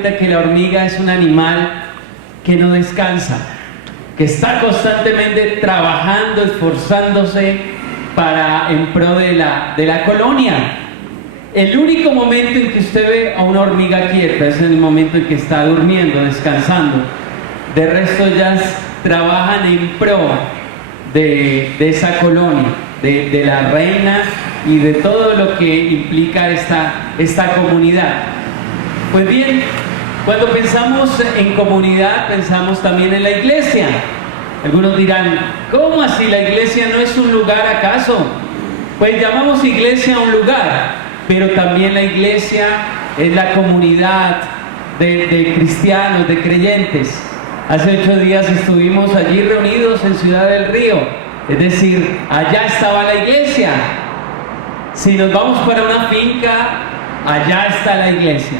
que la hormiga es un animal que no descansa, que está constantemente trabajando, esforzándose en pro de la colonia. El único momento en que usted ve a una hormiga quieta es en el momento en que está durmiendo, descansando. De resto ellas trabajan en pro de esa colonia, de la reina y de todo lo que implica esta comunidad. Pues bien, cuando pensamos en comunidad, pensamos también en la iglesia. Algunos dirán, ¿cómo así? ¿La iglesia no es un lugar acaso? Pues llamamos iglesia a un lugar, pero también la iglesia es la comunidad de cristianos, de creyentes. Hace 8 días estuvimos allí reunidos en Ciudad del Río, es decir, allá estaba la iglesia. Si nos vamos para una finca, allá está la iglesia.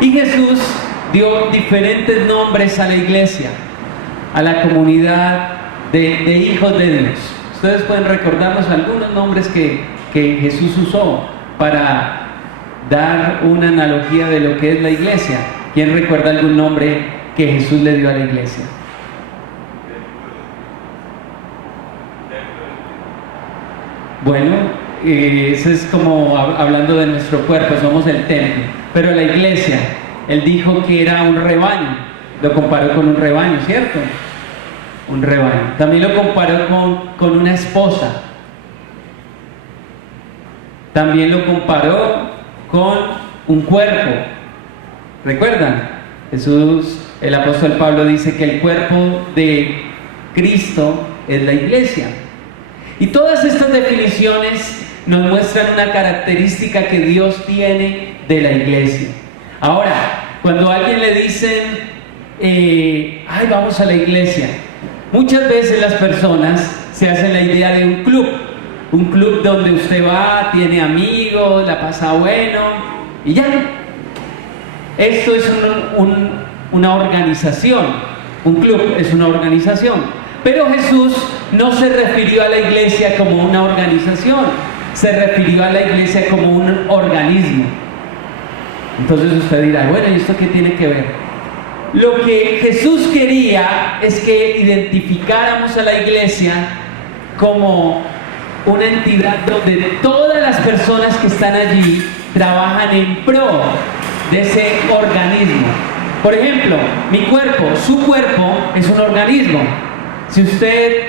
Y Jesús dio diferentes nombres a la iglesia, a la comunidad de hijos de Dios. Ustedes pueden recordarnos algunos nombres que Jesús usó para dar una analogía de lo que es la iglesia. ¿Quién recuerda algún nombre que Jesús le dio a la iglesia? Bueno, eso es como hablando de nuestro cuerpo, somos el templo. Pero la iglesia, él dijo que era un rebaño, lo comparó con un rebaño, ¿cierto? Un rebaño. También lo comparó con una esposa. También lo comparó con un cuerpo. ¿Recuerdan? Jesús, el apóstol Pablo dice que el cuerpo de Cristo es la iglesia. Y todas estas definiciones nos muestran una característica que Dios tiene de la iglesia. Ahora, cuando a alguien le dicen, ay, vamos a la iglesia, muchas veces las personas se hacen la idea de un club donde usted va, tiene amigos, la pasa bueno, y ya. Esto es una organización, un club es una organización. Pero Jesús no se refirió a la iglesia como una organización, se refirió a la iglesia como un organismo. Entonces usted dirá, bueno, ¿y esto qué tiene que ver? Lo que Jesús quería es que identificáramos a la iglesia como una entidad donde todas las personas que están allí trabajan en pro de ese organismo. Por ejemplo, mi cuerpo, su cuerpo es un organismo. Si usted,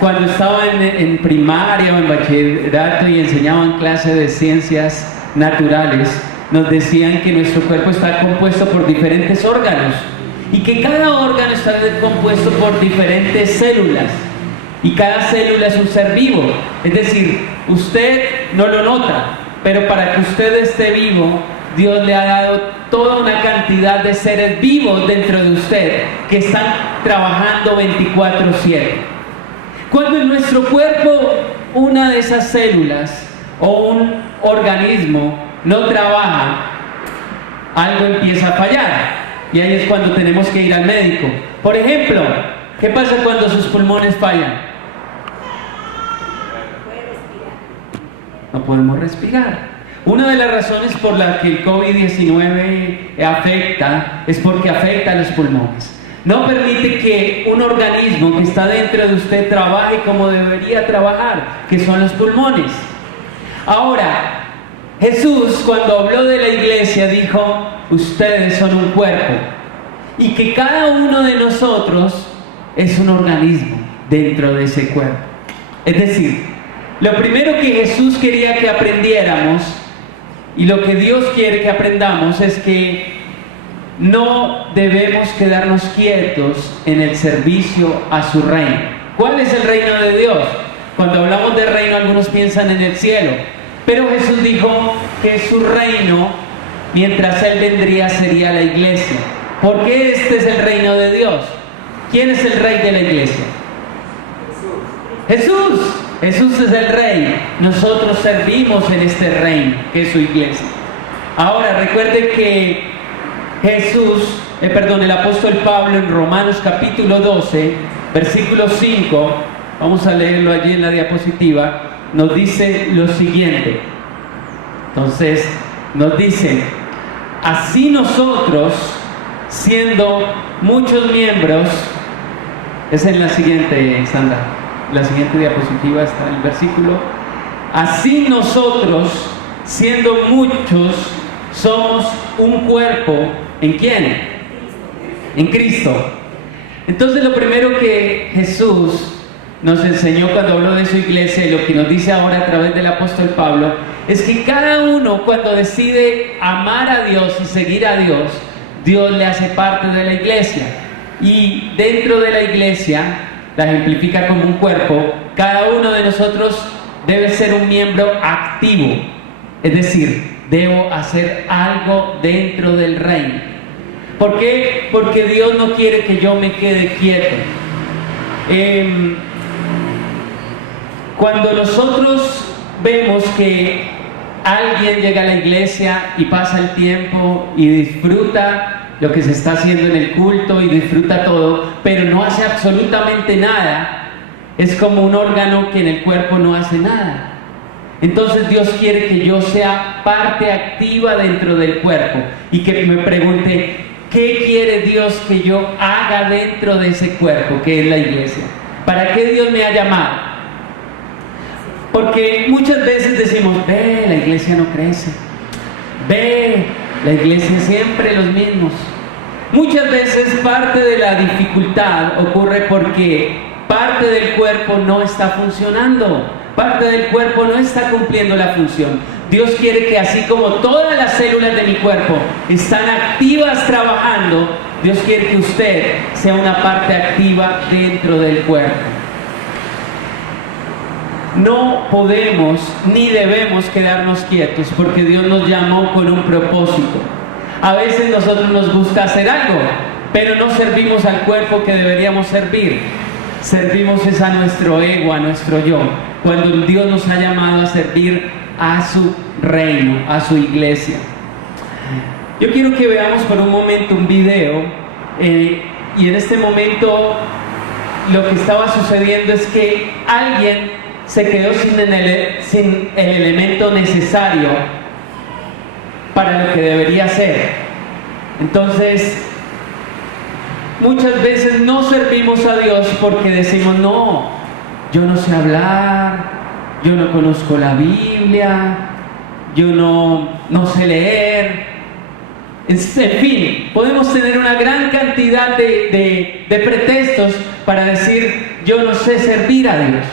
cuando estaba en primaria o en bachillerato y enseñaban clase de ciencias naturales, nos decían que nuestro cuerpo está compuesto por diferentes órganos y que cada órgano está compuesto por diferentes células y cada célula es un ser vivo. Es decir, usted no lo nota, pero para que usted esté vivo, Dios le ha dado toda una cantidad de seres vivos dentro de usted que están trabajando 24/7. Cuando en nuestro cuerpo una de esas células o un organismo no trabaja, algo empieza a fallar y ahí es cuando tenemos que ir al médico. Por ejemplo, ¿qué pasa cuando sus pulmones fallan? No podemos respirar. Una de las razones por las que el COVID-19 afecta es porque afecta a los pulmones. No permite que un organismo que está dentro de usted trabaje como debería trabajar, que son los pulmones. Ahora, Jesús, cuando habló de la iglesia, dijo, ustedes son un cuerpo y que cada uno de nosotros es un organismo dentro de ese cuerpo. Es decir, lo primero que Jesús quería que aprendiéramos y lo que Dios quiere que aprendamos es que no debemos quedarnos quietos en el servicio a su reino. ¿Cuál es el reino de Dios? Cuando hablamos de reino, algunos piensan en el cielo, pero Jesús dijo que su reino, mientras Él vendría, sería la iglesia. ¿Por qué este es el reino de Dios? ¿Quién es el rey de la iglesia? Jesús. Jesús es el rey. Nosotros servimos en este reino, que es su iglesia. Ahora, recuerde que el apóstol Pablo en Romanos capítulo 12, versículo 5, vamos a leerlo allí en la diapositiva, nos dice lo siguiente. Entonces, nos dice, así nosotros, siendo muchos miembros, es en la siguiente, Sandra, la siguiente diapositiva está el versículo, así nosotros, siendo muchos, somos un cuerpo, ¿en quién? En Cristo. Entonces lo primero que Jesús nos enseñó cuando habló de su iglesia y lo que nos dice ahora a través del apóstol Pablo es que cada uno cuando decide amar a Dios y seguir a Dios, Dios le hace parte de la iglesia, y dentro de la iglesia la ejemplifica como un cuerpo. Cada uno de nosotros debe ser un miembro activo, es decir, debo hacer algo dentro del reino. ¿Por qué? Porque Dios no quiere que yo me quede quieto. Cuando nosotros vemos que alguien llega a la iglesia y pasa el tiempo y disfruta lo que se está haciendo en el culto y disfruta todo, pero no hace absolutamente nada, es como un órgano que en el cuerpo no hace nada. Entonces Dios quiere que yo sea parte activa dentro del cuerpo y que me pregunte, ¿qué quiere Dios que yo haga dentro de ese cuerpo que es la iglesia? ¿Para qué Dios me ha llamado? Porque muchas veces decimos, ve, la iglesia no crece, ve, la iglesia siempre los mismos. Muchas veces parte de la dificultad ocurre porque parte del cuerpo no está funcionando, parte del cuerpo no está cumpliendo la función. Dios quiere que así como todas las células de mi cuerpo están activas trabajando, Dios quiere que usted sea una parte activa dentro del cuerpo. No podemos ni debemos quedarnos quietos porque Dios nos llamó con un propósito. A veces nosotros nos gusta hacer algo, pero no servimos al cuerpo que deberíamos servir. Servimos es a nuestro ego, a nuestro yo, cuando Dios nos ha llamado a servir a su reino, a su iglesia. Yo quiero que veamos por un momento un video y en este momento lo que estaba sucediendo es que alguien se quedó sin el elemento necesario para lo que debería ser. Entonces, muchas veces no servimos a Dios porque decimos, no, yo no sé hablar, yo no conozco la Biblia, yo no sé leer. En fin, podemos tener una gran cantidad de pretextos para decir, yo no sé servir a Dios.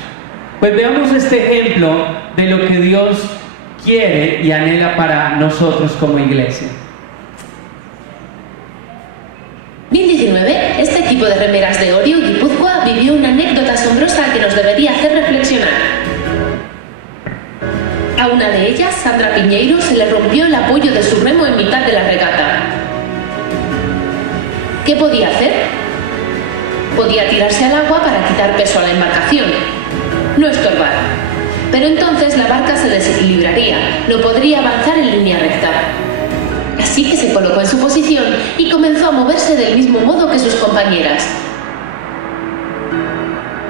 Pues veamos este ejemplo de lo que Dios quiere y anhela para nosotros como iglesia. 2019, este equipo de remeras de Orio, Guipúzcoa, vivió una anécdota asombrosa que nos debería hacer reflexionar. A una de ellas, Sandra Piñeiro, se le rompió el apoyo de su remo en mitad de la regata. ¿Qué podía hacer? Podía tirarse al agua para quitar peso a la embarcación, no estorbar. Pero entonces la barca se desequilibraría, no podría avanzar en línea recta. Así que se colocó en su posición y comenzó a moverse del mismo modo que sus compañeras.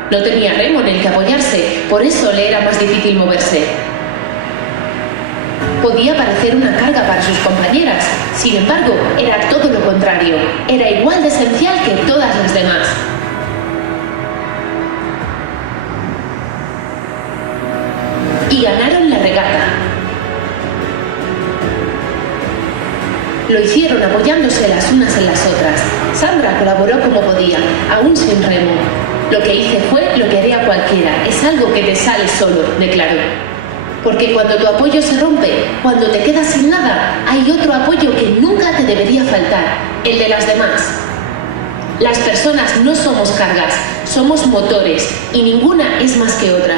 No tenía remo en el que apoyarse, por eso le era más difícil moverse. Podía parecer una carga para sus compañeras, sin embargo, era todo lo contrario, era igual de esencial que todas las demás. Y ganaron la regata. Lo hicieron apoyándose las unas en las otras. Sandra colaboró como podía, aún sin remo. Lo que hice fue lo que haría cualquiera, es algo que te sale solo, declaró. Porque cuando tu apoyo se rompe, cuando te quedas sin nada, hay otro apoyo que nunca te debería faltar, el de las demás. Las personas no somos cargas, somos motores, y ninguna es más que otra.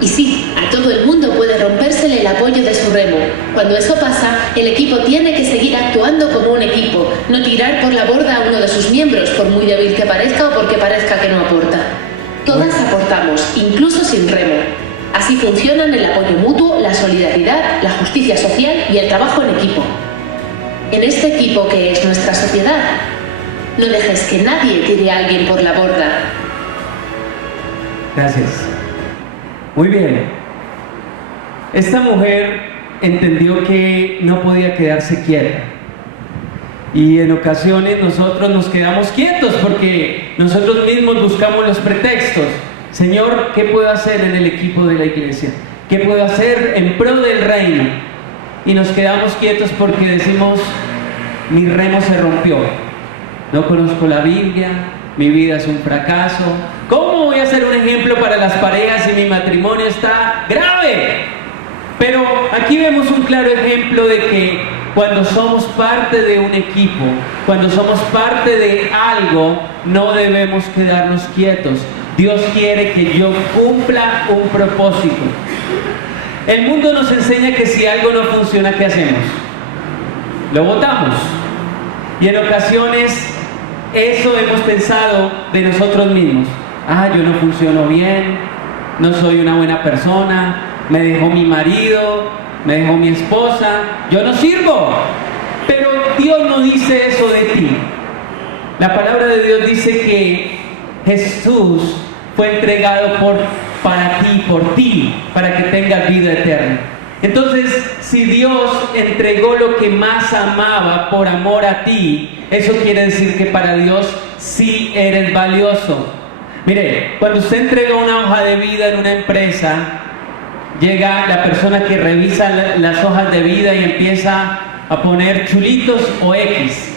Y sí, a todo el mundo puede rompérsele el apoyo de su remo. Cuando eso pasa, el equipo tiene que seguir actuando como un equipo, no tirar por la borda a uno de sus miembros, por muy débil que parezca o porque parezca que no aporta. Todas aportamos, incluso sin remo. Así funcionan el apoyo mutuo, la solidaridad, la justicia social y el trabajo en equipo. En este equipo que es nuestra sociedad, no dejes que nadie tire a alguien por la borda. Gracias. Muy bien. Esta mujer entendió que no podía quedarse quieta. Y en ocasiones nosotros nos quedamos quietos porque nosotros mismos buscamos los pretextos. Señor, ¿qué puedo hacer en el equipo de la iglesia? ¿Qué puedo hacer en pro del reino? Y nos quedamos quietos porque decimos, mi remo se rompió. No conozco la Biblia, mi vida es un fracaso. ¿Cómo voy a ser un ejemplo para las parejas si mi matrimonio está grave? Pero aquí vemos un claro ejemplo de que cuando somos parte de un equipo, cuando somos parte de algo, no debemos quedarnos quietos. Dios quiere que yo cumpla un propósito. El mundo nos enseña que si algo no funciona, ¿qué hacemos? Lo botamos. Y en ocasiones eso hemos pensado de nosotros mismos. Yo no funciono bien, no soy una buena persona, me dejó mi marido, me dejó mi esposa, yo no sirvo. Pero Dios no dice eso de ti. La palabra de Dios dice que Jesús fue entregado para ti, para que tengas vida eterna. Entonces, si Dios entregó lo que más amaba por amor a ti, eso quiere decir que para Dios sí eres valioso. Mire, cuando usted entrega una hoja de vida en una empresa, llega la persona que revisa las hojas de vida y empieza a poner chulitos o X.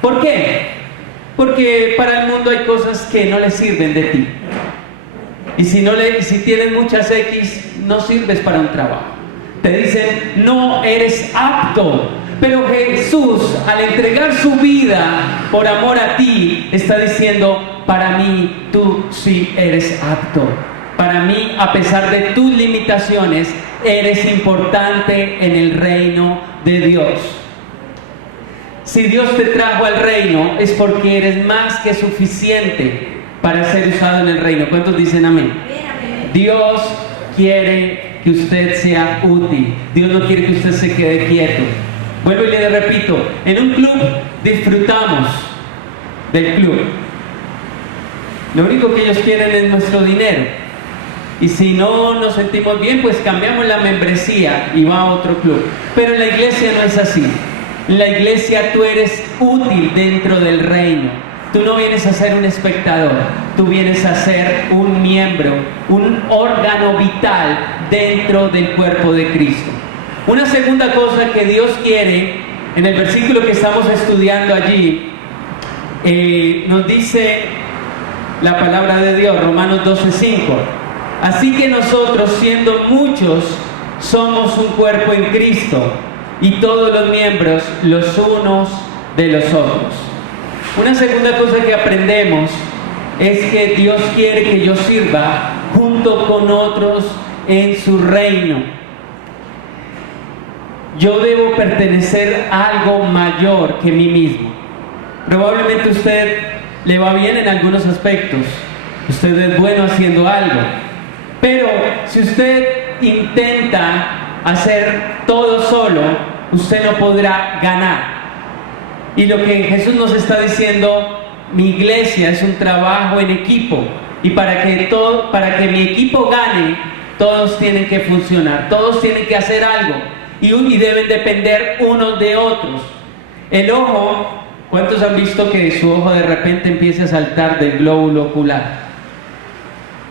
¿Por qué? Porque para el mundo hay cosas que no le sirven de ti. Y si tienes muchas X, no sirves para un trabajo. Te dicen, no eres apto. Pero Jesús, al entregar su vida por amor a ti, está diciendo, para mí, tú sí eres apto. Para mí, a pesar de tus limitaciones, eres importante en el reino de Dios. Si Dios te trajo al reino, es porque eres más que suficiente para ser usado en el reino. ¿Cuántos dicen amén? Dios quiere que usted sea útil. Dios no quiere que usted se quede quieto. Vuelvo y le repito, en un club disfrutamos del club. Lo único que ellos quieren es nuestro dinero. Y si no nos sentimos bien, pues cambiamos la membresía y va a otro club. Pero en la iglesia no es así. En la iglesia tú eres útil dentro del reino. Tú no vienes a ser un espectador, tú vienes a ser un miembro, un órgano vital dentro del cuerpo de Cristo. Una segunda cosa que Dios quiere, en el versículo que estamos estudiando allí, nos dice la palabra de Dios, Romanos 12:5. Así que nosotros, siendo muchos, somos un cuerpo en Cristo, y todos los miembros los unos de los otros. Una segunda cosa que aprendemos es que Dios quiere que yo sirva junto con otros en su reino. Yo debo pertenecer a algo mayor que mí mismo. Probablemente usted le va bien en algunos aspectos. Usted es bueno haciendo algo. Pero si usted intenta hacer todo solo, usted no podrá ganar. Y lo que Jesús nos está diciendo, mi iglesia es un trabajo en equipo. Y para que mi equipo gane, todos tienen que funcionar, todos tienen que hacer algo. Y deben depender unos de otros. El ojo, ¿cuántos han visto que su ojo de repente empieza a saltar del glóbulo ocular?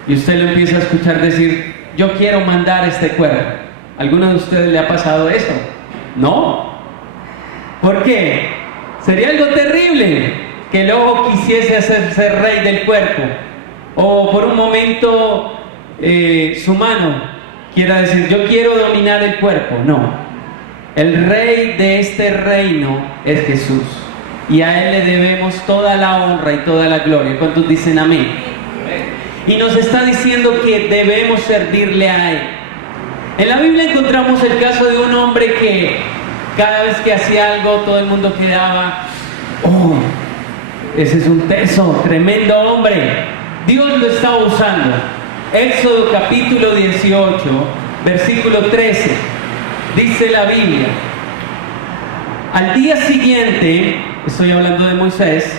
Y usted lo empieza a escuchar decir, yo quiero mandar este cuerpo. ¿Alguno de ustedes le ha pasado eso? No. ¿Por qué? Sería algo terrible que el ojo quisiese hacerse rey del cuerpo. O por un momento su mano quiera decir, yo quiero dominar el cuerpo. No. El rey de este reino es Jesús. Y a Él le debemos toda la honra y toda la gloria. ¿Cuántos dicen amén? Y nos está diciendo que debemos servirle a Él. En la Biblia encontramos el caso de un hombre que cada vez que hacía algo todo el mundo quedaba, oh, ese es un teso, tremendo hombre. Dios lo estaba usando. Éxodo capítulo 18, versículo 13, dice la Biblia: al día siguiente, estoy hablando de Moisés,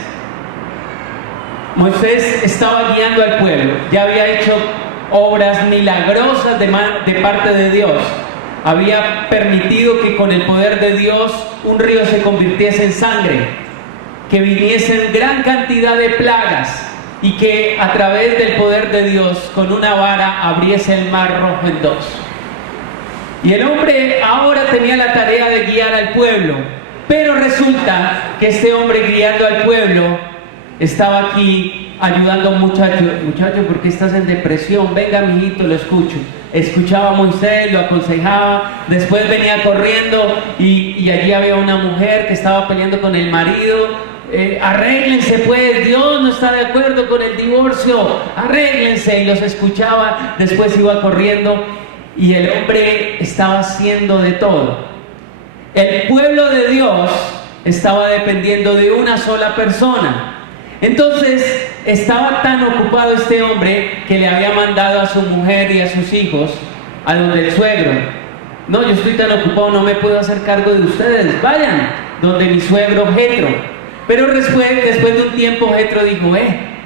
Moisés estaba guiando al pueblo, ya había hecho obras milagrosas de parte de Dios. había permitido que con el poder de Dios un río se convirtiese en sangre, que viniesen gran cantidad de plagas y que a través del poder de Dios con una vara abriese el mar rojo en dos. Y el hombre ahora tenía la tarea de guiar al pueblo, pero resulta que este hombre guiando al pueblo estaba aquí ayudando a un muchacho. Muchacho, ¿por qué estás en depresión? Venga, mijito, lo escucho. Escuchaba a Moisés, lo aconsejaba, después venía corriendo y allí había una mujer que estaba peleando con el marido. Arréglense pues, Dios no está de acuerdo con el divorcio, arréglense, y los escuchaba, después iba corriendo y el hombre estaba haciendo de todo. El pueblo de Dios estaba dependiendo de una sola persona. Entonces estaba tan ocupado este hombre que le había mandado a su mujer y a sus hijos a donde el suegro. No, yo estoy tan ocupado, no me puedo hacer cargo de ustedes, vayan donde mi suegro Jetro. Pero después de un tiempo Jetro dijo,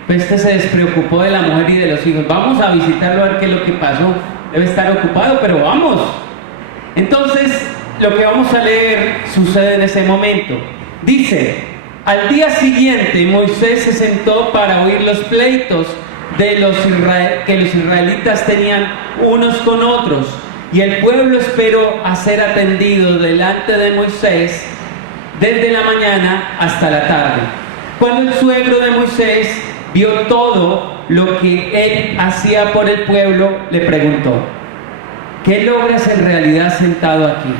pues este se despreocupó de la mujer y de los hijos, vamos a visitarlo a ver qué es lo que pasó, debe estar ocupado, pero vamos. Entonces lo que vamos a leer sucede en ese momento. Dice: al día siguiente Moisés se sentó para oír los pleitos que los israelitas tenían unos con otros, y el pueblo esperó a ser atendido delante de Moisés desde la mañana hasta la tarde. Cuando el suegro de Moisés vio todo lo que él hacía por el pueblo, le preguntó: ¿qué logras en realidad sentado aquí?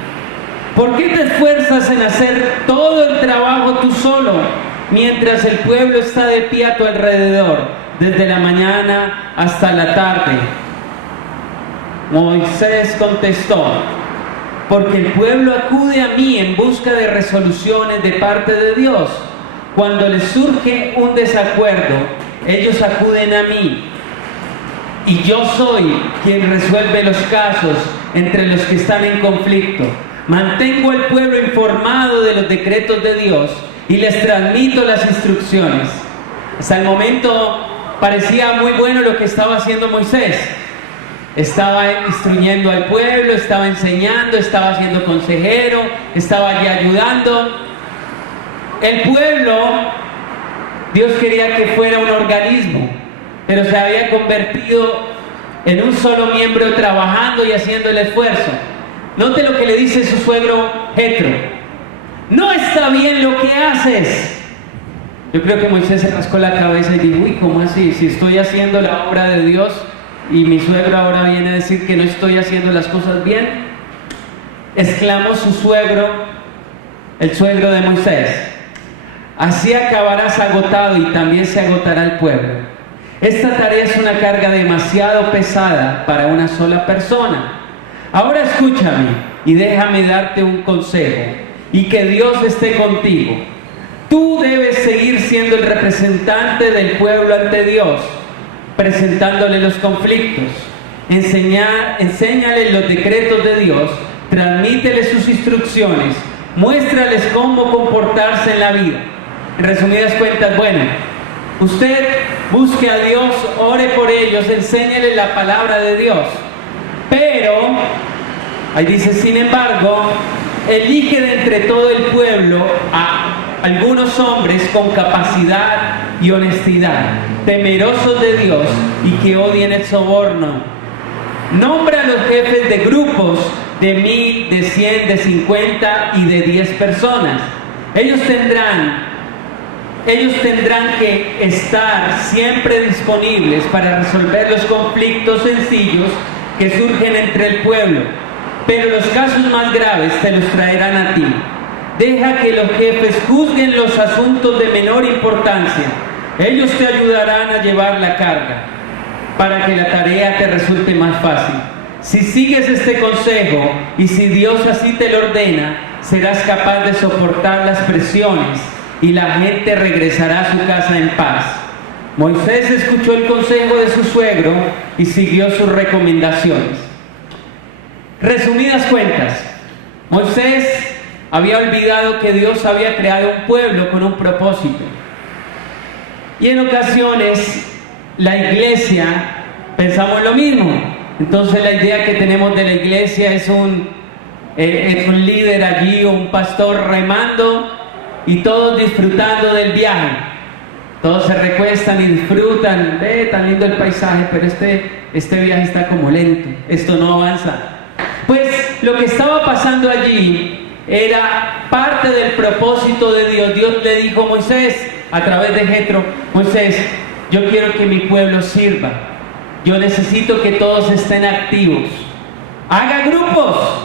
¿Por qué te esfuerzas en hacer todo el trabajo tú solo, mientras el pueblo está de pie a tu alrededor, desde la mañana hasta la tarde? Moisés contestó: porque el pueblo acude a mí en busca de resoluciones de parte de Dios. Cuando les surge un desacuerdo, ellos acuden a mí, y yo soy quien resuelve los casos entre los que están en conflicto. Mantengo al pueblo informado de los decretos de Dios y les transmito las instrucciones. Hasta el momento parecía muy bueno lo que estaba haciendo Moisés. Estaba instruyendo al pueblo, estaba enseñando, estaba siendo consejero, estaba allí ayudando. El pueblo, Dios quería que fuera un organismo, pero se había convertido en un solo miembro trabajando y haciendo el esfuerzo. Note lo que le dice su suegro Jetro: no está bien lo que haces. Yo creo que Moisés se rascó la cabeza y dijo: uy, ¿cómo así? Si estoy haciendo la obra de Dios y mi suegro ahora viene a decir que no estoy haciendo las cosas bien. Exclamó su suegro, el suegro de Moisés: así acabarás agotado y también se agotará el pueblo. Esta tarea es una carga demasiado pesada para una sola persona. Ahora escúchame y déjame darte un consejo, y que Dios esté contigo. Tú debes seguir siendo el representante del pueblo ante Dios, presentándole los conflictos. Enséñale los decretos de Dios, transmítele sus instrucciones, muéstrales cómo comportarse en la vida. En resumidas cuentas, bueno, usted busque a Dios, ore por ellos, enséñale la palabra de Dios. Pero, ahí dice, sin embargo, elige de entre todo el pueblo a algunos hombres con capacidad y honestidad, temerosos de Dios y que odien el soborno. Nombra a los jefes de grupos de 1000, de 100, de 50 y de 10 personas. Ellos tendrán que estar siempre disponibles para resolver los conflictos sencillos que surgen entre el pueblo, pero los casos más graves te los traerán a ti. Deja que los jefes juzguen los asuntos de menor importancia. Ellos te ayudarán a llevar la carga para que la tarea te resulte más fácil. Si sigues este consejo y si Dios así te lo ordena, serás capaz de soportar las presiones y la gente regresará a su casa en paz. Moisés escuchó el consejo de su suegro y siguió sus recomendaciones. Resumidas cuentas, Moisés había olvidado que Dios había creado un pueblo con un propósito. Y en ocasiones la iglesia pensamos lo mismo. Entonces la idea que tenemos de la iglesia es un es un líder allí o un pastor remando y todos disfrutando del viaje. Todos se recuestan y disfrutan, tan lindo el paisaje, pero este viaje está como lento, esto no avanza. Pues lo que estaba pasando allí era parte del propósito de Dios. Dios le dijo a Moisés, a través de Jetro: Moisés, yo quiero que mi pueblo sirva, yo necesito que todos estén activos, haga grupos,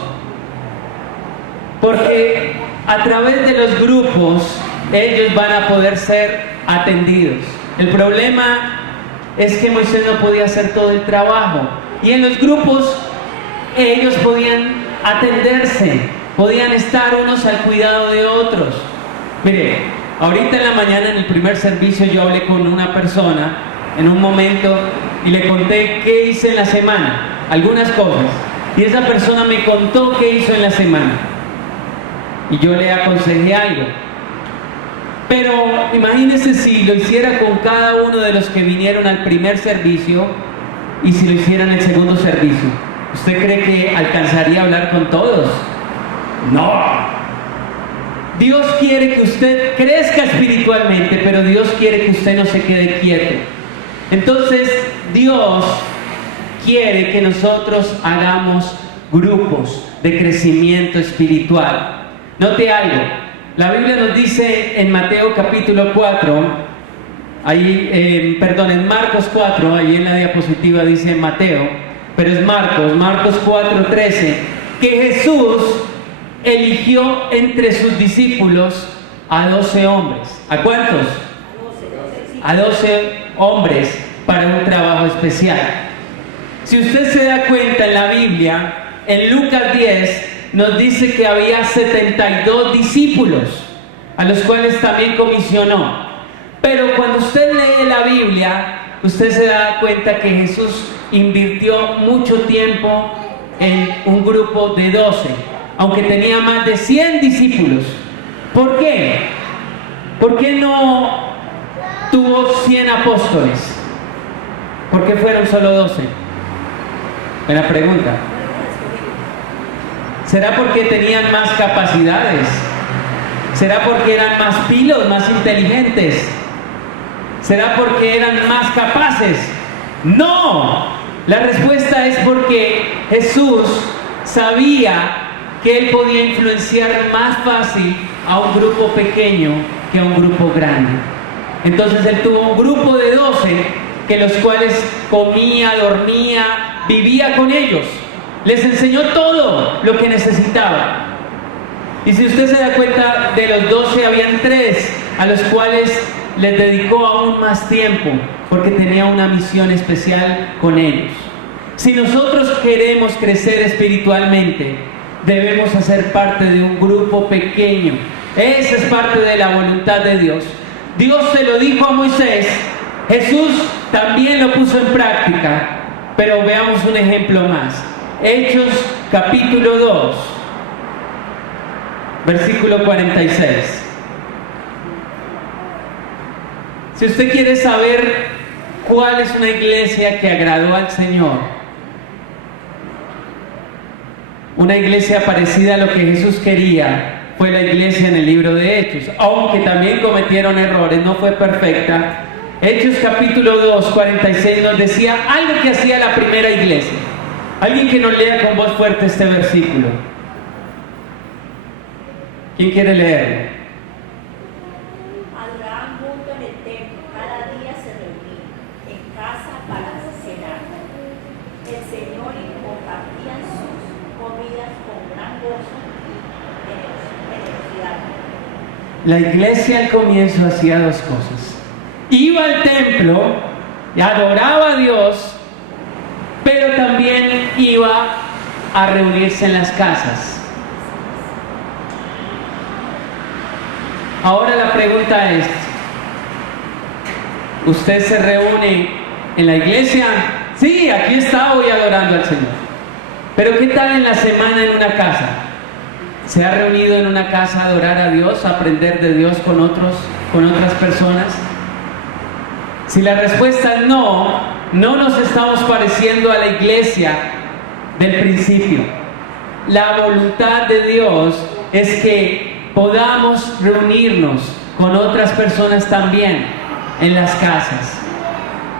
porque a través de los grupos ellos van a poder ser atendidos. El problema es que Moisés no podía hacer todo el trabajo, y en los grupos ellos podían atenderse, podían estar unos al cuidado de otros. Mire, ahorita en la mañana en el primer servicio yo hablé con una persona en un momento y le conté qué hice en la semana, algunas cosas, y esa persona me contó qué hizo en la semana y yo le aconsejé algo. Pero imagínese si lo hiciera con cada uno de los que vinieron al primer servicio y si lo hiciera en el segundo servicio. ¿Usted cree que alcanzaría a hablar con todos? No. Dios quiere que usted crezca espiritualmente, pero Dios quiere que usted no se quede quieto. Entonces, Dios quiere que nosotros hagamos grupos de crecimiento espiritual. Note algo. La Biblia nos dice en Mateo capítulo 4, en Marcos 4, ahí en la diapositiva dice Mateo, pero es Marcos 4:13, que Jesús eligió entre sus discípulos a 12 hombres. ¿A cuántos? A 12 hombres para un trabajo especial. Si usted se da cuenta en la Biblia, en Lucas 10, nos dice que había 72 discípulos, a los cuales también comisionó. Pero cuando usted lee la Biblia, usted se da cuenta que Jesús invirtió mucho tiempo en un grupo de 12, aunque tenía más de 100 discípulos. ¿Por qué? ¿Por qué no tuvo 100 apóstoles? ¿Por qué fueron solo 12? Buena pregunta. ¿Será porque tenían más capacidades? ¿Será porque eran más pilos, más inteligentes? ¿Será porque eran más capaces? ¡No! La respuesta es porque Jesús sabía que Él podía influenciar más fácil a un grupo pequeño que a un grupo grande. Entonces Él tuvo un grupo de 12, que los cuales comía, dormía, vivía con ellos. Les enseñó todo lo que necesitaba. Y si usted se da cuenta, de los 12 habían 3 a los cuales les dedicó aún más tiempo, porque tenía una misión especial con ellos. Si nosotros queremos crecer espiritualmente, debemos hacer parte de un grupo pequeño. Esa es parte de la voluntad de Dios. Dios se lo dijo a Moisés, Jesús también lo puso en práctica, pero veamos un ejemplo más. Hechos capítulo 2, versículo 46. Si usted quiere saber cuál es una iglesia que agradó al Señor, una iglesia parecida a lo que Jesús quería, fue la iglesia en el libro de Hechos, aunque también cometieron errores, no fue perfecta. Hechos capítulo 2, 46 nos decía algo que hacía la primera iglesia. Alguien que nos lea con voz fuerte este versículo. ¿Quién quiere leerlo? Adoraban juntos en el templo, cada día se reunían en casa para cenar. El Señor y compartían sus comidas con gran gozo y generosidad. La iglesia al comienzo hacía 2 cosas. Iba al templo y adoraba a Dios, pero también iba a reunirse en las casas. Ahora la pregunta es, ¿usted se reúne en la iglesia? Sí, aquí está hoy adorando al Señor. Pero ¿qué tal en la semana en una casa? ¿Se ha reunido en una casa a adorar a Dios, a aprender de Dios con otras personas? Si la respuesta es no, no nos estamos pareciendo a la iglesia del principio. la voluntad de Dios es que podamos reunirnos con otras personas también en las casas.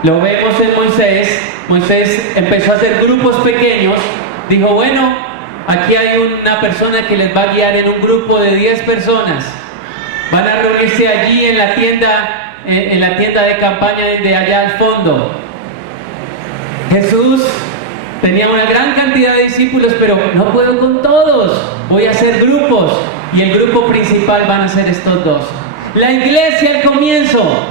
Lo vemos en Moisés. Moisés empezó a hacer grupos pequeños. Dijo, bueno, aquí hay una persona que les va a guiar en un grupo de 10 personas. Van a reunirse allí en la tienda de campaña de allá al fondo. Jesús tenía una gran cantidad de discípulos, pero no puedo con todos. Voy a hacer grupos. Y el grupo principal van a ser estos dos. La iglesia al comienzo.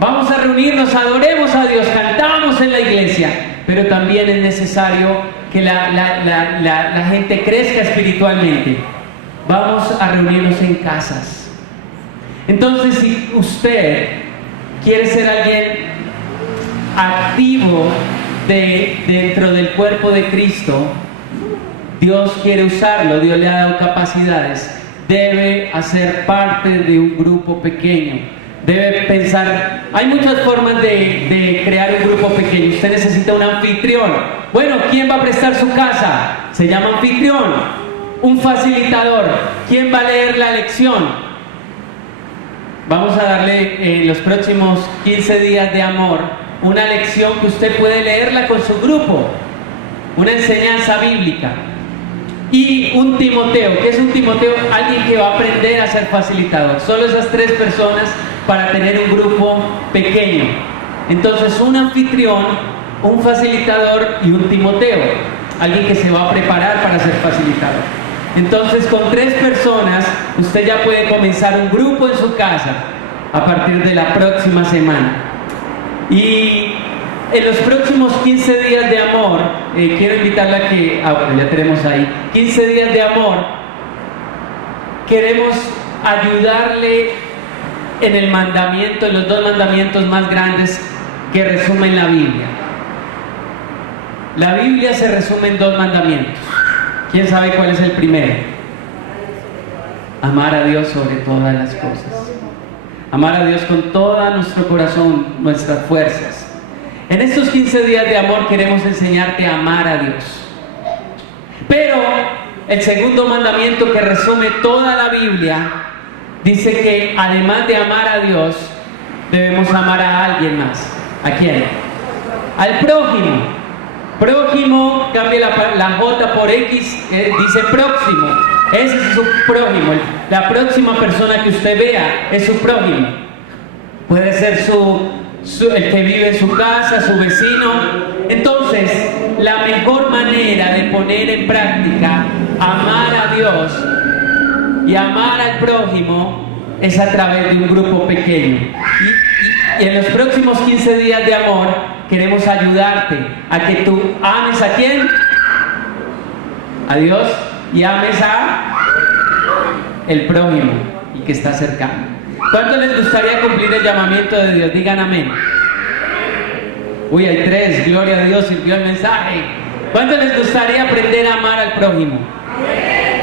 Vamos a reunirnos, adoremos a Dios, cantamos en la iglesia. Pero también es necesario que la gente crezca espiritualmente. Vamos a reunirnos en casas. Entonces, si usted quiere ser alguien activo dentro del cuerpo de Cristo, Dios quiere usarlo, Dios le ha dado capacidades, debe hacer parte de un grupo pequeño. Debe pensar, hay muchas formas de crear un grupo pequeño. Usted necesita un anfitrión. Bueno, ¿quién va a prestar su casa? Se llama anfitrión. Un facilitador. ¿Quién va a leer la lección? Vamos a darle en los próximos 15 días de amor una lección que usted puede leerla con su grupo. Una enseñanza bíblica. Y un Timoteo. ¿Qué es un Timoteo? Alguien que va a aprender a ser facilitador. Solo esas 3 personas para tener un grupo pequeño. Entonces, un anfitrión, un facilitador y un Timoteo. Alguien que se va a preparar para ser facilitador. Entonces, con 3 personas, usted ya puede comenzar un grupo en su casa a partir de la próxima semana. Y en los próximos 15 días de amor, quiero invitarla a que, ya tenemos ahí, 15 días de amor, queremos ayudarle en el mandamiento, en los 2 mandamientos más grandes que resumen la Biblia. La Biblia se resume en 2 mandamientos. ¿Quién sabe cuál es el primero? Amar a Dios sobre todas las cosas. Amar a Dios con todo nuestro corazón, nuestras fuerzas. En estos 15 días de amor queremos enseñarte a amar a Dios. Pero el segundo mandamiento que resume toda la Biblia dice que además de amar a Dios, debemos amar a alguien más. ¿A quién? Al prójimo. Prójimo, cambia la J por X, dice próximo. Ese es su prójimo. La próxima persona que usted vea es su prójimo. Puede ser el que vive en su casa, su vecino. Entonces, la mejor manera de poner en práctica amar a Dios y amar al prójimo es a través de un grupo pequeño. Y en los próximos 15 días de amor queremos ayudarte a que tú ames ¿a quién? A Dios, y ames a el prójimo y que está cercano. ¿Cuánto les gustaría cumplir el llamamiento de Dios? Digan amén. Uy, hay 3, gloria a Dios, sirvió el mensaje. ¿Cuánto les gustaría aprender a amar al prójimo?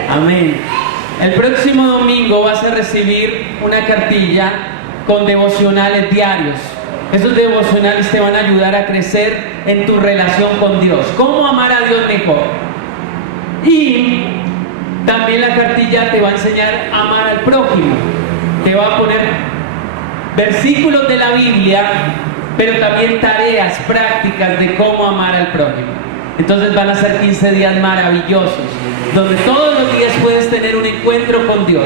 Amén. El próximo domingo vas a recibir una cartilla con devocionales diarios. Esos devocionales te van a ayudar a crecer en tu relación con Dios. ¿Cómo amar a Dios mejor? Y también la cartilla te va a enseñar a amar al prójimo. Te va a poner versículos de la Biblia, pero también tareas prácticas de cómo amar al prójimo. Entonces van a ser 15 días maravillosos, donde todos los días puedes tener un encuentro con Dios.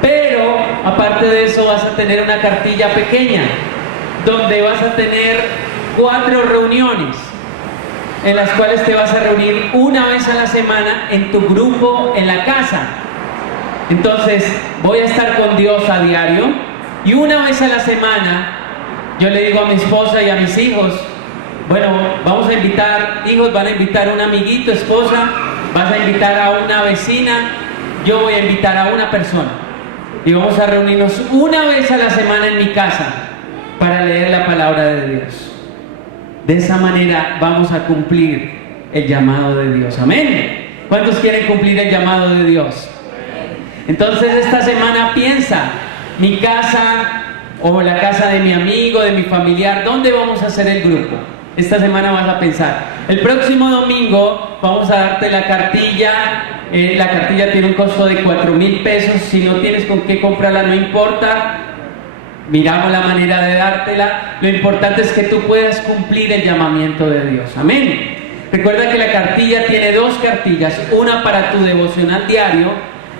Pero aparte de eso vas a tener una cartilla pequeña, donde vas a tener 4 reuniones, en las cuales te vas a reunir una vez a la semana en tu grupo en la casa. Entonces voy a estar con Dios a diario, y una vez a la semana yo le digo a mi esposa y a mis hijos, bueno, vamos a invitar, hijos van a invitar a un amiguito, esposa, vas a invitar a una vecina, yo voy a invitar a una persona, y vamos a reunirnos una vez a la semana en mi casa para leer la palabra de Dios. De esa manera vamos a cumplir el llamado de Dios. Amén. ¿Cuántos quieren cumplir el llamado de Dios? Entonces esta semana piensa, mi casa o la casa de mi amigo, de mi familiar, ¿dónde vamos a hacer el grupo? Esta semana vas a pensar, El próximo domingo vamos a darte la cartilla. La cartilla tiene un costo de 4,000 pesos. Si no tienes con qué comprarla, no importa. Miramos la manera de dártela. Lo importante es que tú puedas cumplir el llamamiento de Dios. Amén. Recuerda que la cartilla tiene 2 cartillas. Una para tu devocional diario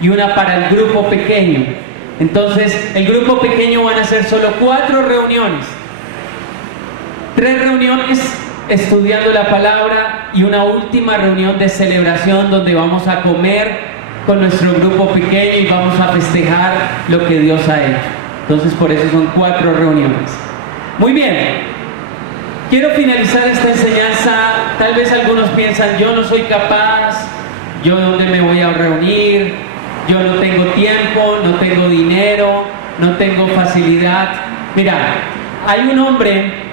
y una para el grupo pequeño. Entonces, el grupo pequeño van a ser solo 4 reuniones. 3 reuniones estudiando la palabra y una última reunión de celebración donde vamos a comer con nuestro grupo pequeño y vamos a festejar lo que Dios ha hecho. Entonces por eso son 4 reuniones. Muy bien, quiero finalizar esta enseñanza. Tal vez algunos piensan, yo no soy capaz, yo dónde me voy a reunir, yo no tengo tiempo, no tengo dinero, no tengo facilidad. Mira, hay un hombre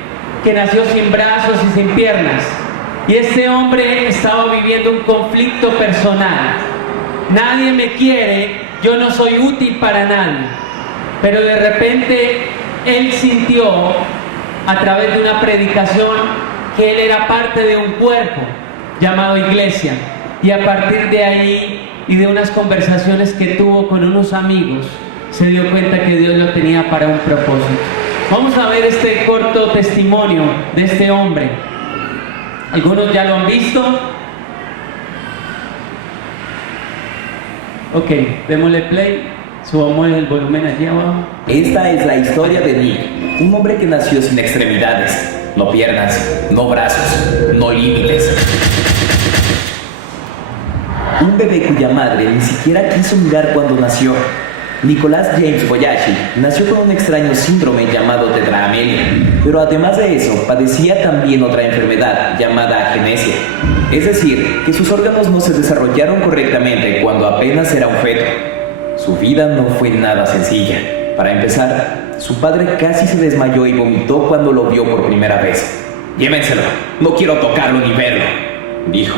que nació sin brazos y sin piernas. Y este hombre estaba viviendo un conflicto personal. Nadie me quiere, yo no soy útil para nadie. Pero de repente él sintió a través de una predicación que él era parte de un cuerpo llamado iglesia. Y a partir de ahí y de unas conversaciones que tuvo con unos amigos, se dio cuenta que Dios lo tenía para un propósito. Vamos a ver este corto testimonio de este hombre. ¿Algunos ya lo han visto? Ok, démosle play. Subamos el volumen allí abajo. Esta es la historia de Nick, un hombre que nació sin extremidades, no piernas, no brazos, no límites. Un bebé cuya madre ni siquiera quiso mirar cuando nació. Nicolás James Boyashi nació con un extraño síndrome llamado tetraamelia, pero además de eso padecía también otra enfermedad llamada agenesia, es decir, que sus órganos no se desarrollaron correctamente cuando apenas era un feto. Su vida no fue nada sencilla. Para empezar, su padre casi se desmayó y vomitó cuando lo vio por primera vez. «Llévenselo, no quiero tocarlo ni verlo», dijo.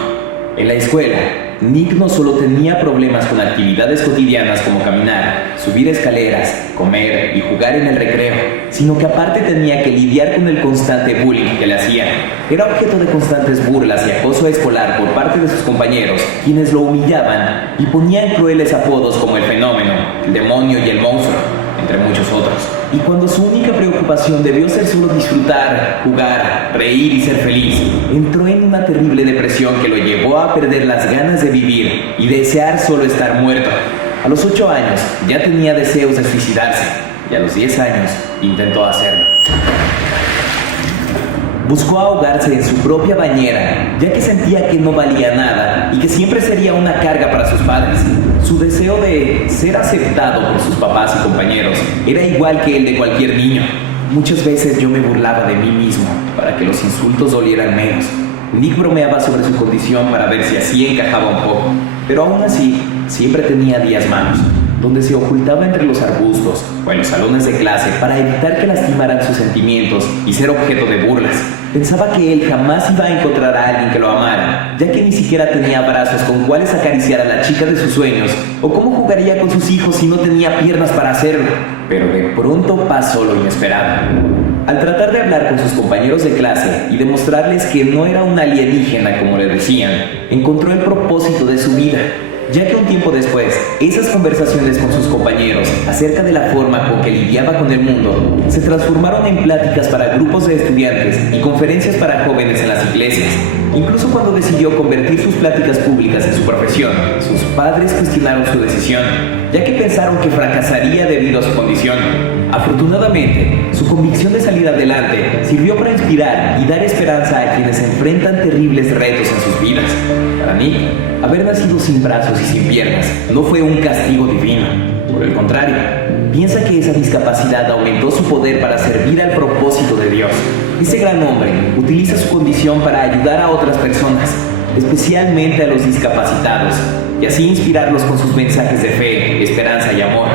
En la escuela, Nick no solo tenía problemas con actividades cotidianas como caminar, subir escaleras, comer y jugar en el recreo, sino que aparte tenía que lidiar con el constante bullying que le hacían. Era objeto de constantes burlas y acoso escolar por parte de sus compañeros, quienes lo humillaban y ponían crueles apodos como el fenómeno, el demonio y el monstruo, entre muchos otros. Y cuando su única preocupación debió ser solo disfrutar, jugar, reír y ser feliz, entró en una terrible depresión que lo llevó a perder las ganas de vivir y desear solo estar muerto. A los 8 años ya tenía deseos de suicidarse y a los 10 años intentó hacerlo. Buscó ahogarse en su propia bañera, ya que sentía que no valía nada y que siempre sería una carga para sus padres. Su deseo de ser aceptado por sus papás y compañeros era igual que el de cualquier niño. Muchas veces yo me burlaba de mí mismo para que los insultos dolieran menos. Nick bromeaba sobre su condición para ver si así encajaba un poco, pero aún así siempre tenía días malos, donde se ocultaba entre los arbustos o en los salones de clase para evitar que lastimaran sus sentimientos y ser objeto de burlas. Pensaba que él jamás iba a encontrar a alguien que lo amara, ya que ni siquiera tenía brazos con cuales acariciar a la chica de sus sueños, o cómo jugaría con sus hijos si no tenía piernas para hacerlo. Pero de pronto pasó lo inesperado. Al tratar de hablar con sus compañeros de clase y demostrarles que no era un alienígena como le decían, encontró el propósito de su vida, ya que un tiempo después, esas conversaciones con sus compañeros acerca de la forma con que lidiaba con el mundo se transformaron en pláticas para grupos de estudiantes y conferencias para jóvenes en las iglesias. Incluso cuando decidió convertir sus pláticas públicas en su profesión, sus padres cuestionaron su decisión, ya que pensaron que fracasaría debido a su condición. Afortunadamente, su convicción de salir adelante sirvió para inspirar y dar esperanza a quienes enfrentan terribles retos en sus vidas. Para Nick, haber nacido sin brazos y sin piernas no fue un castigo divino. Por el contrario, piensa que esa discapacidad aumentó su poder para servir al propósito de Dios. Ese gran hombre utiliza su condición para ayudar a otras personas, especialmente a los discapacitados, y así inspirarlos con sus mensajes de fe, esperanza y amor.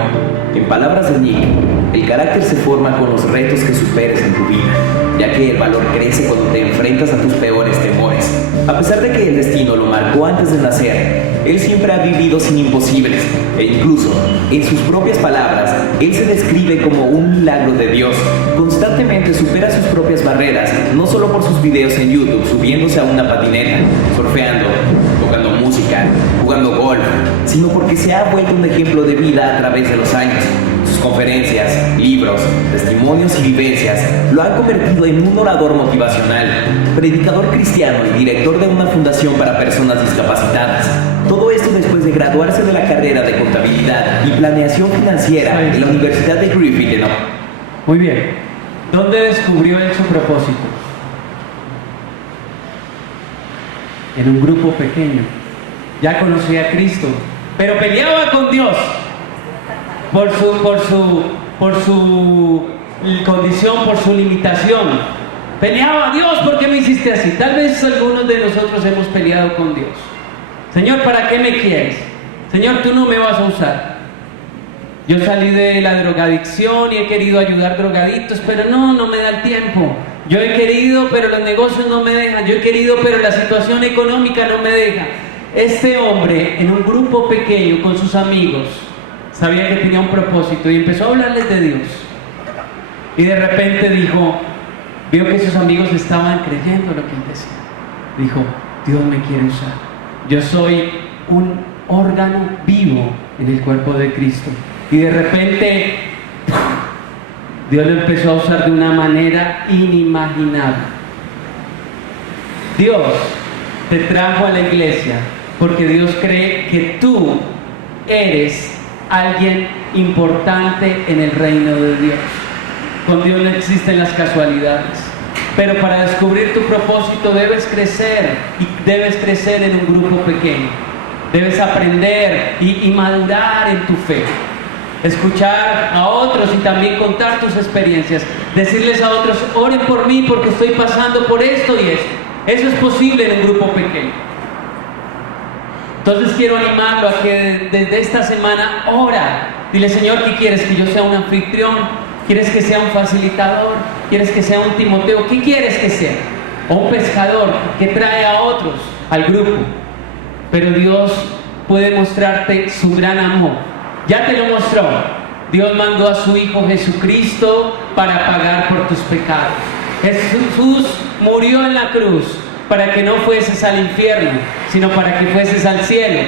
En palabras de Nick, el carácter se forma con los retos que superes en tu vida, ya que el valor crece cuando te enfrentas a tus peores temores. A pesar de que el destino lo marcó antes de nacer, él siempre ha vivido sin imposibles, e incluso, en sus propias palabras, él se describe como un milagro de Dios, Constantemente supera sus propias barreras, no solo por sus videos en YouTube, subiéndose a una patineta, surfeando, tocando música, jugando golf, sino porque se ha vuelto un ejemplo de vida a través de los años. Sus conferencias, libros, testimonios y vivencias lo han convertido en un orador motivacional, predicador cristiano y director de una fundación para personas discapacitadas. Todo esto después de graduarse de la carrera de contabilidad y planeación financiera en la Universidad de Griffith en Muy bien. ¿Dónde descubrió él su propósito? En un grupo pequeño. Ya conocía a Cristo, pero peleaba con Dios por su condición, por su limitación. Peleaba: Dios, ¿por qué me hiciste así? Tal vez algunos de nosotros hemos peleado con Dios. Señor, ¿para qué me quieres? Señor, tú no me vas a usar. Yo salí de la drogadicción y he querido ayudar drogadictos, pero no me da el tiempo. Yo he querido, pero los negocios no me dejan. Yo he querido, pero la situación económica no me deja. Este hombre, en un grupo pequeño con sus amigos, sabía que tenía un propósito y empezó a hablarles de Dios. Y de repente vio que sus amigos estaban creyendo lo que él decía. Dijo: Dios me quiere usar. Yo soy un órgano vivo en el cuerpo de Cristo. Y de repente Dios lo empezó a usar de una manera inimaginable. Dios te trajo a la iglesia porque Dios cree que tú eres alguien importante en el reino de Dios. Con Dios no existen las casualidades. Pero para descubrir tu propósito debes crecer, y debes crecer en un grupo pequeño. Debes aprender y madurar en tu fe. Escuchar a otros y también contar tus experiencias. Decirles a otros: oren por mí porque estoy pasando por esto y esto. Eso es posible en un grupo pequeño. Entonces quiero animarlo a que desde esta semana ora. Dile: Señor, ¿qué quieres? ¿Que yo sea un anfitrión? ¿Quieres que sea un facilitador? ¿Quieres que sea un Timoteo? ¿Qué quieres que sea? O un pescador que trae a otros al grupo. Pero Dios puede mostrarte su gran amor. Ya te lo mostró. Dios mandó a su Hijo Jesucristo para pagar por tus pecados. Jesús murió en la cruz para que no fueses al infierno, sino para que fueses al cielo.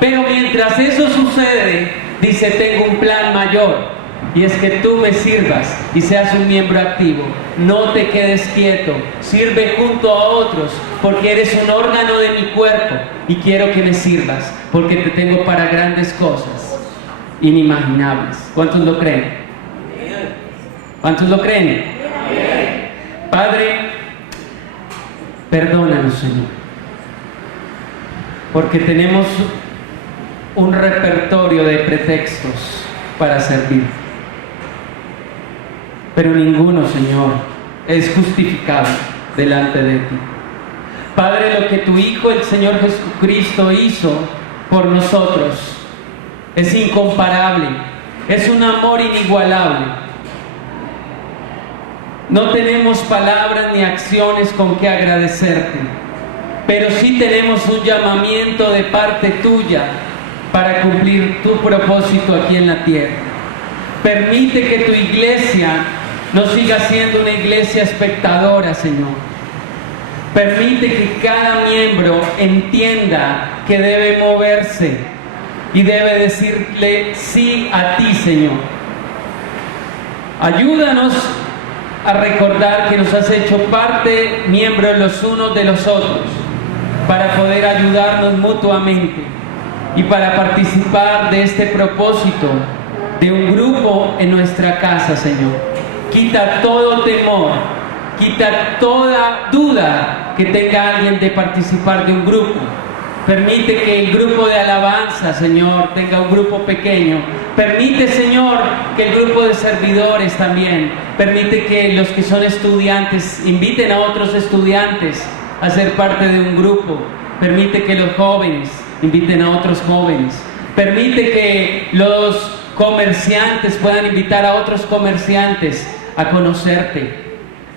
Pero mientras eso sucede, dice: tengo un plan mayor, y es que tú me sirvas y seas un miembro activo. No te quedes quieto, sirve junto a otros, porque eres un órgano de mi cuerpo y quiero que me sirvas, porque te tengo para grandes cosas inimaginables. ¿Cuántos lo creen? ¿Cuántos lo creen? Padre, perdónanos, Señor, porque tenemos un repertorio de pretextos para servir, pero ninguno, Señor, es justificable delante de ti. Padre, lo que tu Hijo, el Señor Jesucristo, hizo por nosotros es incomparable, es un amor inigualable. No tenemos palabras ni acciones con que agradecerte, pero sí tenemos un llamamiento de parte tuya para cumplir tu propósito aquí en la tierra. Permite que tu iglesia no siga siendo una iglesia espectadora, Señor. Permite que cada miembro entienda que debe moverse y debe decirle sí a ti, Señor. Ayúdanos a recordar que nos has hecho parte, miembros los unos de los otros, para poder ayudarnos mutuamente y para participar de este propósito de un grupo en nuestra casa, Señor. Quita todo temor, quita toda duda que tenga alguien de participar de un grupo. Permite que el grupo de alabanza, Señor, tenga un grupo pequeño. Permite, Señor, que el grupo de servidores también. Permite que los que son estudiantes inviten a otros estudiantes a ser parte de un grupo. Permite que los jóvenes inviten a otros jóvenes. Permite que los comerciantes puedan invitar a otros comerciantes a conocerte.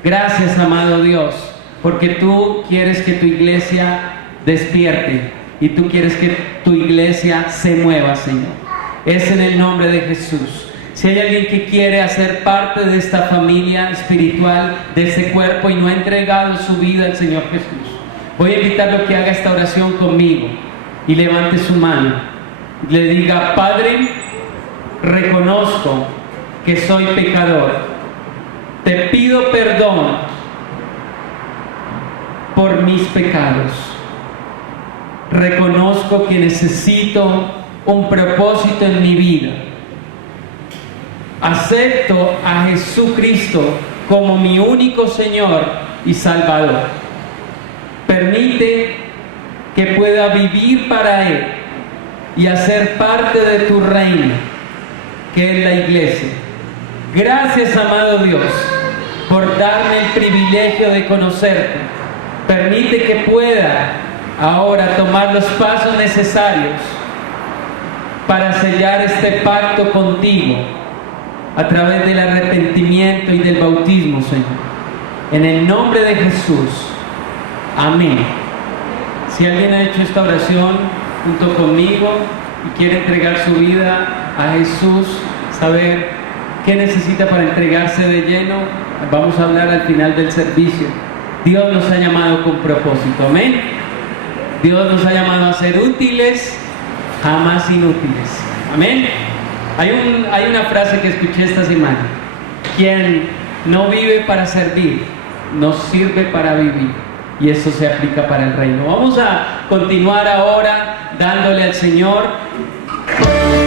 Gracias, amado Dios, porque tú quieres que tu iglesia despierte y tú quieres que tu iglesia se mueva, Señor. Es en el nombre de Jesús. Si hay alguien que quiere hacer parte de esta familia espiritual, de este cuerpo y no ha entregado su vida al Señor Jesús, voy a invitarlo a que haga esta oración conmigo y levante su mano. Le diga: Padre, reconozco que soy pecador. Te pido perdón por mis pecados. Reconozco que necesito un propósito en mi vida. Acepto a Jesucristo como mi único Señor y Salvador. Permite que pueda vivir para Él y hacer parte de tu reino, que es la iglesia. Gracias, amado Dios, por darme el privilegio de conocerte. Permite que pueda ahora tomar los pasos necesarios para sellar este pacto contigo a través del arrepentimiento y del bautismo, Señor. En el nombre de Jesús. Amén. Si alguien ha hecho esta oración junto conmigo y quiere entregar su vida a Jesús, saber qué necesita para entregarse de lleno, vamos a hablar al final del servicio. Dios nos ha llamado con propósito. Amén. Dios nos ha llamado a ser útiles, jamás inútiles. Amén. Hay una frase que escuché esta semana: quien no vive para servir, no sirve para vivir. Y eso se aplica para el reino. Vamos a continuar ahora dándole al Señor